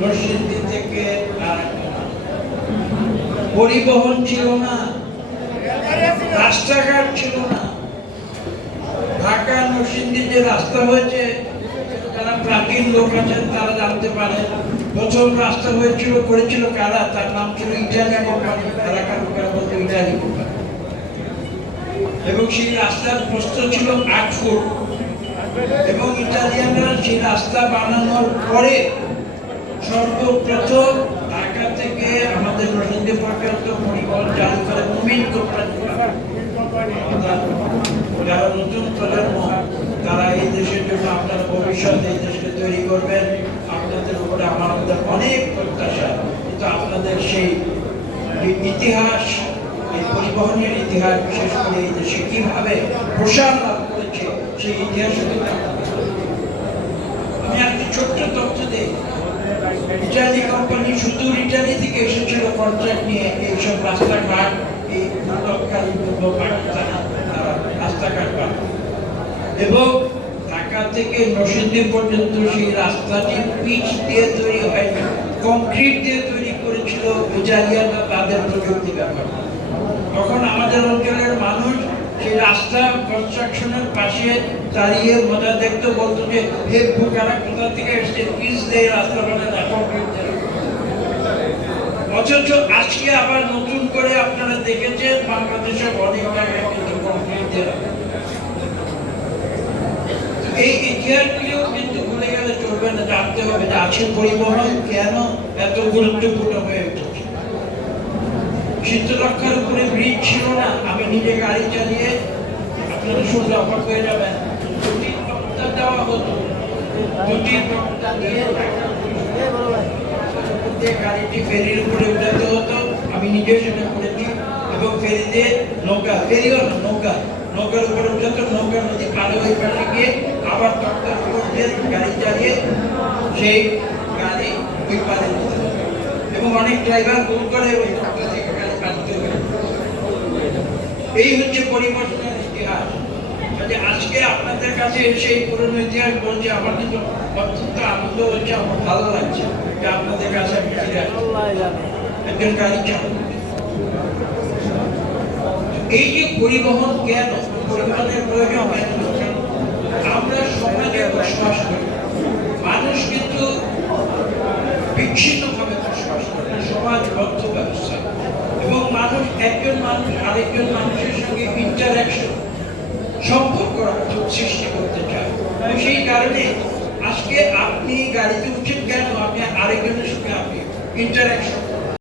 নরসিংদী থেকে পরিবহন ছিল না, রাস্তাঘাট ছিল না। ঢাকা নরসিংদী যে রাস্তা হয়েছে, যারা প্রাচীন লোক আছেন তারা জানতে পারে প্রথম রাস্তা করেছিল কারা, তার নাম ছিল ইটালি কোম্পানি। এলাকার লোকেরা বলতো ইটালি কোম্পানি। এবং সেই রাস্তার প্রস্থ ছিল 8 ফুট। এবং ইটালিয়ানরা সেই রাস্তা বানানোর পরে সর্বপ্রথম ঢাকা থেকে আমাদের নরসিংদী পর্যন্ত পরিবহন চালু করে মুমিন কোম্পানি। যারা নতুন প্রজন্ম, তারা এই দেশের জন্য আপনার ভবিষ্যৎ এই দেশকে তৈরি করবেন, আপনাদের উপরে আমাদের অনেক প্রত্যাশা। কিন্তু আপনাদের সেই ইতিহাস, এই পরিবহনের ইতিহাস, বিশেষ করে এই দেশে কিভাবে প্রসার লাভ করেছে সেই ইতিহাস। আমি একটি ছোট্ট তথ্য দিই। ইটালি কোম্পানি শুধু ইটালি থেকে এসেছিল কন্ট্রাক্ট নিয়ে এইসব রাস্তাঘাট, এই তৎকালীন পূর্ব পাকিস্তানে রাস্তাঘাট বানানো। এবং ঢাকা থেকে নরসিংদী পর্যন্ত সেই রাস্তাটি পিচ দিয়ে তৈরি হয়নি, কংক্রিট দিয়ে তৈরি করেছিল ইটালিয়ানরা তাদের প্রযুক্তি ব্যবহার করে। তখন আমাদের অঞ্চলের মানুষ সেই রাস্তা কনস্ট্রাকশনের পাশে দাঁড়িয়ে মজা দেখতে বলতো যে হে বোকারা কোথা থেকে এসছে, পিচ দিয়ে রাস্তা বানায় না, কংক্রিট দিয়ে। অথচ আজকে আবার নতুন করে আপনারা দেখেছেন বাংলাদেশের অনেক জায়গায় কিন্তু কংক্রিট দিয়ে। এই ইতিহাসগুলিও কিন্তু ভুলে গেলে চলবে না, জানতে হবে যে আজকে পরিবহন কেন এত গুরুত্বপূর্ণ হয়ে উঠেছে। শীতলক্ষার উপরে ব্রিজ ছিল না, আমি নিজে গাড়ি চালিয়ে, আপনারা শুনলে অবাক হয়ে যাবেন, 2টি টক্তা দেওয়া হতো, 2টি টক্তা দিয়ে গাড়িটি ফেরির উপরে উঠাতে হতো। আমি নিজে সেটা করেছি। এবং ফেরিতে নৌকা, ফেরিও না, নৌকার উপরে উঠাতো, নৌকা নদী পারে ওই পাশে গিয়ে আবার তক্তার উপর দিয়ে গাড়ি চালিয়ে সেই গাড়ি ওই পারে দিতে হতো। এবং অনেক ড্রাইভার ভুল করে ওই তক্তা থেকে গাড়ি কাটতে হবে। এই হচ্ছে পরিবর্তনের ইতিহাস। আজকে আপনাদের কাছে সেই পুরনো ইতিহাস বলছে, আমার কিন্তু অত্যন্ত আনন্দ হচ্ছে, আমার ভালো লাগছে যে আপনাদের কাছে আমি ফিরে আসছি একজন গাড়ি চালক। এই যে পরিবহন কেন, পরিবহনের প্রয়োজন কেন? আমরা সমাজে বসবাস করি, মানুষ কিন্তু বিচ্ছিন্নভাবে বসবাস করে, সমাজবদ্ধ ব্যবস্থা। এবং মানুষ একজন মানুষ আরেকজন মানুষের সঙ্গে ইন্টারাকশন, সম্পর্ক সৃষ্টি করতে চায়। সেই কারণে আজকে আপনি গাড়িতে উঠেন কেন, আপনি আরেকজনের সঙ্গে আপনি ইন্টারাকশন